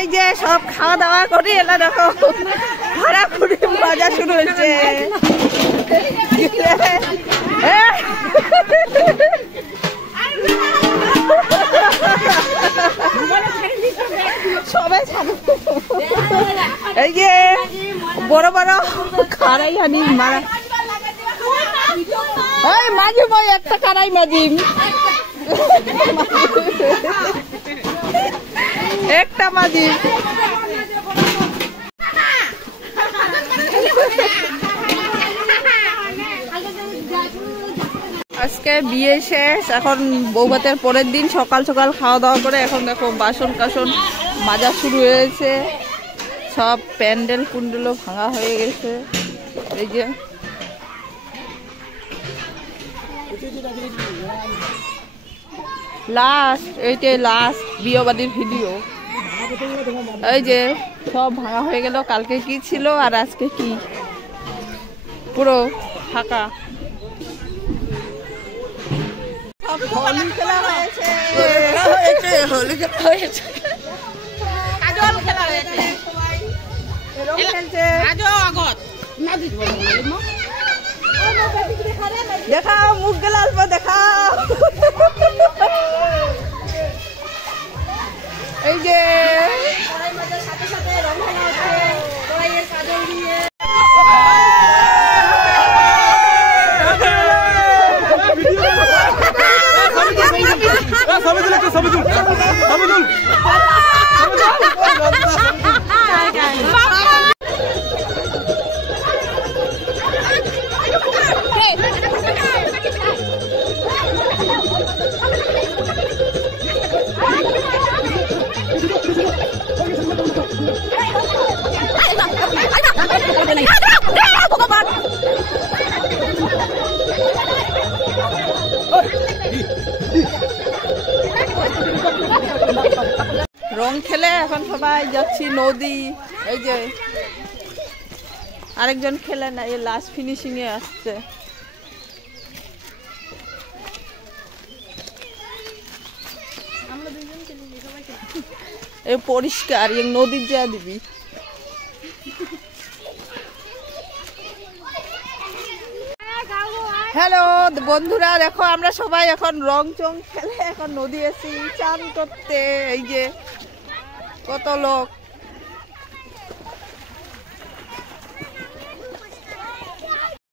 এই যে সব খাওয়া দাওয়া করি এলা দেখো ঘোরাঘুরি মজা শুরু হয়েছে। সবাই এই যে বড় বড় খাড়াই আনি মারা মাঝে মই একটা খাড়াই মাঝিম একটা মাঝিম আজকে বিয়ে শেষ, এখন বৌভাতের পরের দিন সকাল সকাল খাওয়া দাওয়া করে এখন দেখো বাসন কাসন মাজা শুরু হয়েছে, সব প্যান্ডেল পুন্ডেলও ভাঙা হয়ে গেছে। এই যে লাস্ট, এইটাই লাস্ট বিয়েবাড়ির ভিডিও। এই যে সব ভাঙা হয়ে গেল, কালকে কি ছিল আর আজকে কি, পুরো ফাঁকা। হোলি খেলা হয়েছে, হোলি খেলা হয়েছে, কাজল খেলা হয়েছে, রং খেলছে। দেখাও মুখ গেল অল্প, দেখাও। এই যে সাথে সাথে রং খেলা হচ্ছে কড়াইয়ের কাজল দিয়ে। রং খেলে এখন সবাই যাচ্ছি নদী। এই যে আরেকজন খেলে না, এই লাস্ট ফিনিশিং এ আসছে। এই পরিষ্কার নদীর যা দিবি। হ্যালো বন্ধুরা, দেখো আমরা সবাই এখন রং চং খেলে এখন নদী এসি চান করতে। এই যে কত লোক।